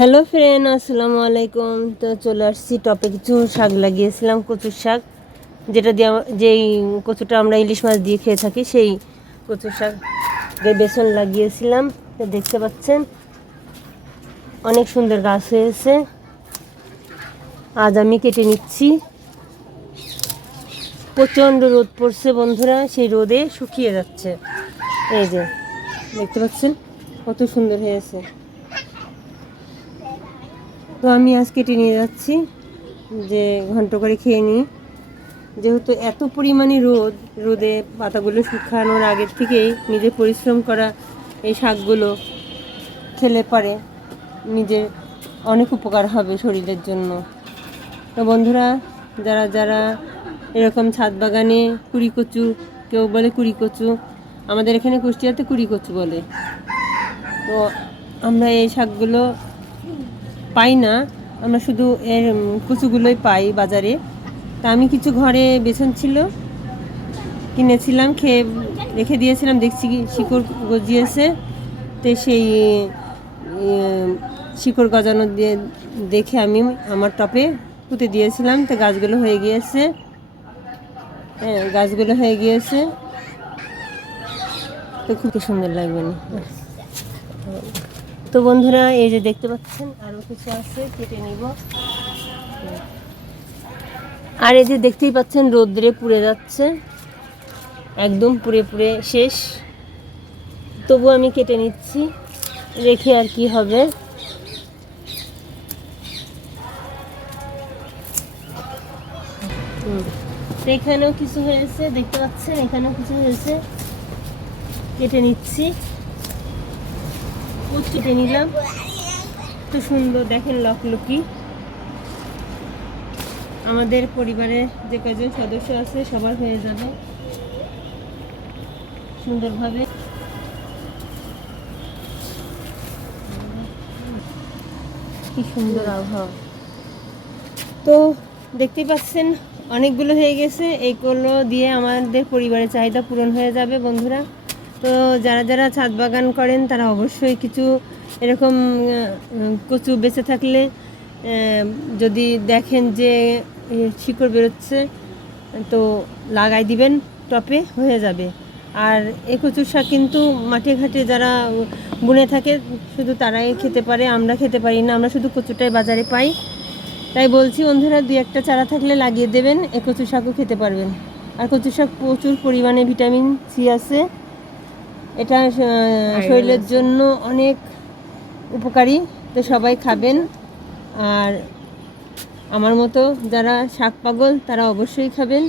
Hello friend আসসালামু আলাইকুম। তো চলে আসছি টপে কিছু শাক লাগিয়েছিলাম, কচুর শাক। যেটা দিয়ে যেই কচুটা আমরা ইলিশ মাছ দিয়ে খেয়ে থাকি, সেই কচুর শাক বেসন লাগিয়েছিলাম। দেখতে পাচ্ছেন, অনেক সুন্দর গাছ হয়েছে। আজ আমি কেটে নিচ্ছি। প্রচণ্ড রোদ পড়ছে বন্ধুরা, সেই রোদে শুকিয়ে যাচ্ছে। এই যে, দেখতে পাচ্ছেন, কত সুন্দর হয়েছে। তো আমি আজ কেটে নিয়ে যাচ্ছি, যে ঘন্ট করে খেয়ে নিই। যেহেতু এত পরিমাণে রোদ, রোদে পাতাগুলো শুকানোর আগের থেকেই নিজে পরিশ্রম করা এই শাকগুলো খেলে পারে নিজের অনেক উপকার হবে শরীরের জন্য। তো বন্ধুরা, যারা যারা এরকম ছাদ বাগানে কুড়ি কচু, কেউ বলে কুড়ি কচু, আমাদের এখানে কুষ্টিয়াতে কুড়ি কচু বলে। তো আমরা এই শাকগুলো পাই না। আমরা শুধু এর কুচুগুলোই পাই বাজারে। তা আমি কিছু ঘরে বেসন ছিল, কিনেছিলাম, খেয়ে রেখে দিয়েছিলাম, দেখছি শিকড় গজিয়েছে। তো সেই শিকড় গজানো দিয়ে দেখে আমি আমার টপে পুঁতে দিয়েছিলাম। তো গাছগুলো হয়ে গিয়েছে। হ্যাঁ গাছগুলো হয়ে গিয়েছে। তো খুব সুন্দর লাগবে না। তো বন্ধুরা, এই যে দেখতে পাচ্ছেন আরও কিছু আছে, কেটে নিব। আর এই যে দেখতেই পাচ্ছেন, রোদ্রে পুড়ে যাচ্ছে। একদম পুড়ে পুড়ে শেষ। তবু আমি কেটে নিচ্ছি, রেখে আর কি হবে। এখানেও কিছু হয়েছে, দেখতে পাচ্ছেন, এখানেও কিছু হয়েছে। কেটে নিচ্ছি। কেটে নিলাম। তো সুন্দর, দেখেন লকলকি আমাদের পরিবারে যে কজন সদস্য আছে, সবার হয়ে যাবে। সুন্দরভাবে। কি সুন্দর আবহাওয়া। তো দেখতেই পাচ্ছেন, অনেকগুলো হয়ে গেছে। এইগুলো দিয়ে আমাদের পরিবারের চাহিদা পূরণ হয়ে যাবে, বন্ধুরা। তো যারা যারা ছাদ বাগান করেন, তারা অবশ্যই কিছু এরকম কচু বেঁচে থাকলে যদি দেখেন যে শিকড় বেরোচ্ছে, তো লাগাই দিবেন, টপে হয়ে যাবে। আর এ কচুর শাক কিন্তু মাঠে ঘাটে যারা বুনে থাকে, শুধু তারাই খেতে পারে, আমরা খেতে পারি না, আমরা শুধু কচুটাই বাজারে পাই। তাই বলছি, বন্ধুরা, দুই একটা চারা থাকলে লাগিয়ে দেবেন এ কচু শাকও খেতে পারবেন। আর কচু শাক প্রচুর পরিমাণে ভিটামিন সি আছে। এটা শরীরের জন্য অনেক উপকারী। তো সবাই খাবেন। আর আমার মতো যারা শাক পাগল তারা অবশ্যই খাবেন।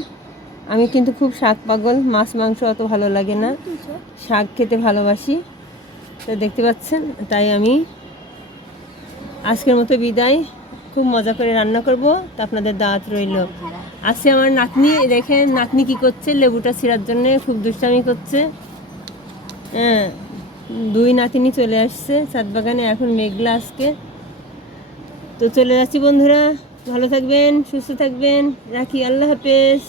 আমি কিন্তু খুব শাক পাগল মাছ মাংস অত ভালো লাগে না। শাক খেতে ভালোবাসি। তো দেখতে পাচ্ছেন তাই আমি আজকের মতো বিদায়। খুব মজা করে রান্না করব। তা আপনাদের দাঁত রইল। আজকে আমার নাতনি দেখেন নাতনি কি করছে? লেবুটা ছিঁড়ার জন্য খুব দুষ্টামি করছে। দুই নাতিনি চলে আসছে সাত বাগানে, এখন মেঘলা আজকে। তো চলে যাচ্ছি বন্ধুরা, ভালো থাকবেন, সুস্থ থাকবেন, রাখি, আল্লাহ হাফেজ।